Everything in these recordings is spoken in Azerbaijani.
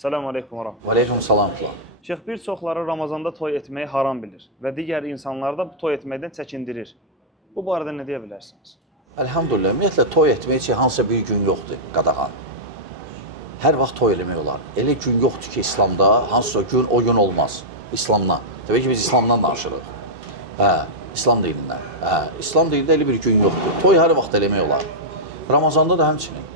Selamun Aleyküm və Rahmetullah. Və aleyküm salam. Şeyx, bir çoxları Ramazanda toy etməyi haram bilir və digər insanlar da bu toy etməkdən çəkindirir. Bu barədə nə deyə bilərsiniz? Elhamdülillah, ümumiyyətlə toy etmək üçün hansısa bir gün yoxdur, qadağan. Hər vaxt toy eləmək olar. Elə gün yoxdur ki, İslamda hansısa gün o gün olmaz. İslamdan. Təbii ki, biz İslamdan danışırıq. İslam dinindən. İslam dinində elə bir gün yoxdur. Toy hər vaxt eləmək olar. Ramazanda da həmçinin.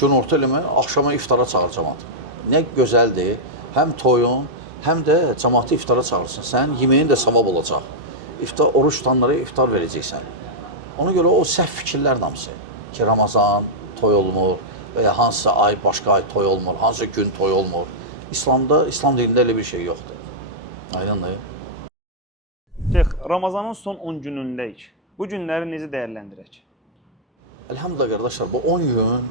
Günorta eləmək, axşama iftara çağır cəmaatı. Nə gözəldir, həm toyun, həm də cəmaatı iftara çağırsın. Sənin yeməyin də savab olacaq. Oruç tutanlara iftar verəcəksən. Ona görə o səhv fikirlər namısı ki, Ramazan toy olmur və ya hansısa ay, başqa ay toy olmur, hansısa gün toy olmur. İslamda, İslam dinində elə bir şey yoxdur. Aydındır. Şeyx, Ramazanın son 10 günündəyik. Bu günləri necə dəyərləndirək? Elhamdülillah qardaşlar, bu 10 gün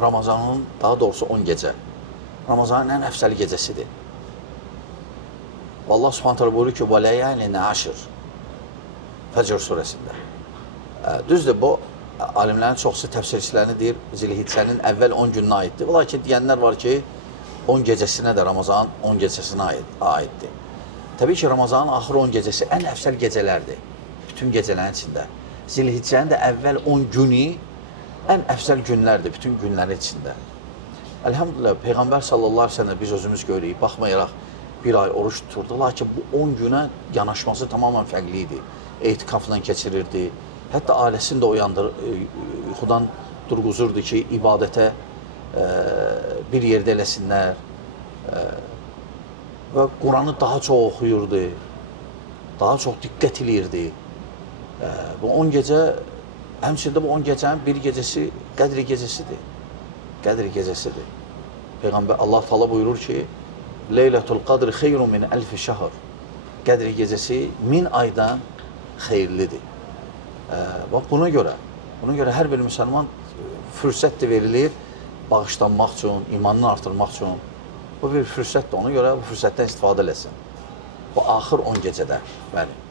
Ramazanın, daha doğrusu 10 gecə, Ramazanın ən əfsəli gecəsidir. Allah Subhanahu taala buyurur ki, "Və-ləyalin əşr" Fəcr surəsində. Düzdür, bu alimlərin çoxsu təfsirçilərini deyir, Zilhiccənin əvvəl 10 gününə aiddir. Lakin deyənlər var ki, 10 gecəsinə də Ramazanın 10 gecəsinə aiddir. Təbii ki, Ramazanın axır 10 gecəsi ən əfsəl gecələrdir. Bütün gecələrin içində. Zilhiccənin də əvvəl 10 günü ən əfsəl günlərdir, bütün günlərin içində. Elhamdülillah, Peyğəmbər sallallahu aleyhi ve sellem biz özümüz görürük, baxmayaraq bir ay oruç tuturdu. Lakin bu 10 günə yanaşması tamamən fərqli idi. Etikafla keçirirdi. Hətta ailəsini də yuxudan durğuzurdu ki, ibadətə bir yerdə eləsinlər və Quranı daha çox oxuyurdu, daha çox diqqət edirdi. Bu 10 gecə, həmçində bu 10 gecənin bir gecəsi Qədr gecəsidir. Qədr gecəsidir. Peyğəmbər Allah Taala buyurur ki, Leylətul Qadr xeyrun min əlfi şəhr. Qədr gecəsi 1000 aydan xeyirlidir. Bax, buna görə hər bir müsəlman fürsət də verilir bağışlanmaq üçün, imanını artırmaq üçün. Bu bir fürsətdir, ona görə bu fürsətdən istifadə eləsin. Bu axır 10 gecədə, bəli.